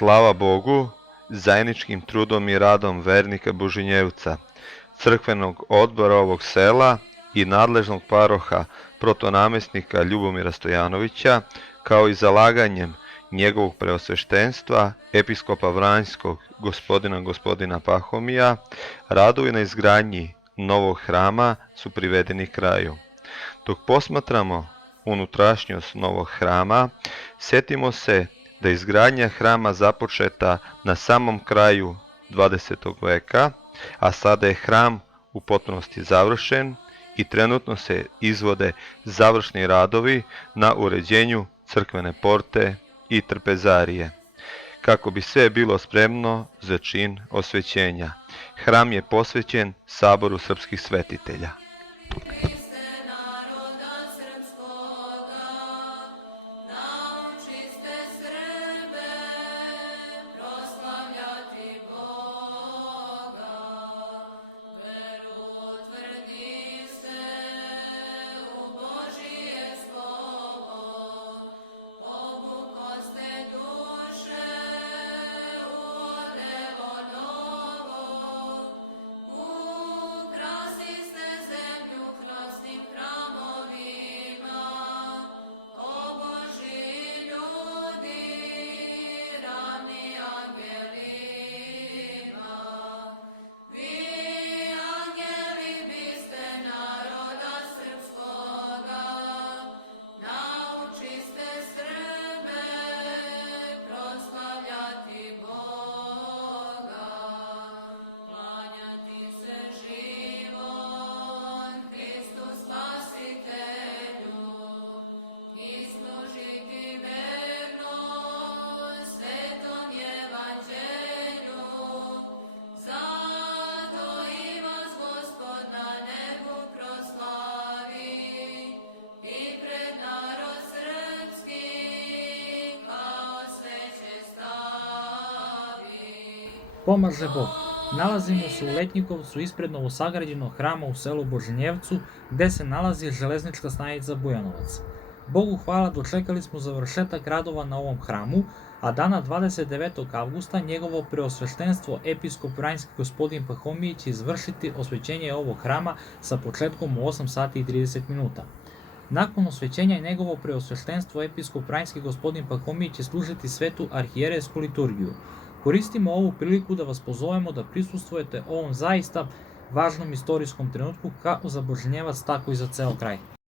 Slava Bogu, zajedničkim trudom i radom vernika Bužinjevca, crkvenog odbora ovog sela i nadležnog paroha protonamestnika Ljubomira Stojanovića, kao i zalaganjem njegovog preosveštenstva, episkopa Vranjskog gospodina Pahomija, radovi na izgradnji novog hrama su privedeni kraju. Dok posmatramo unutrašnjost novog hrama, setimo se da je izgradnja hrama započeta na samom kraju 20. veka, a sada je hram u potpunosti završen i trenutno se izvode završni radovi na uređenju crkvene porte i trpezarije. Kako bi sve bilo spremno za čin osvećenja, hram je posvećen Saboru srpskih svetitelja. Pomaže Bog. Nalazimo se u Letnjikovcu ispred novosagrađenog hrama u selu Božinjevcu, gde se nalazi železnička stanica Bujanovac. Bogu hvala, dočekali smo završetak radova na ovom hramu, a dana 29. avgusta njegovo preosveštenstvo episkop Vranjski gospodin Pahomije će izvršiti osvećenje ovog hrama sa početkom u 8 sati i 30 minuta. Nakon osvećenja njegovo preosveštenstvo episkop Vranjski gospodin Pahomije će služiti svetu arhijerejsku liturgiju. Koristimo ovu priliku da vas pozovemo da prisustvujete ovom zaista važnom istorijskom trenutku kako za Božinjevac, tako i za ceo kraj.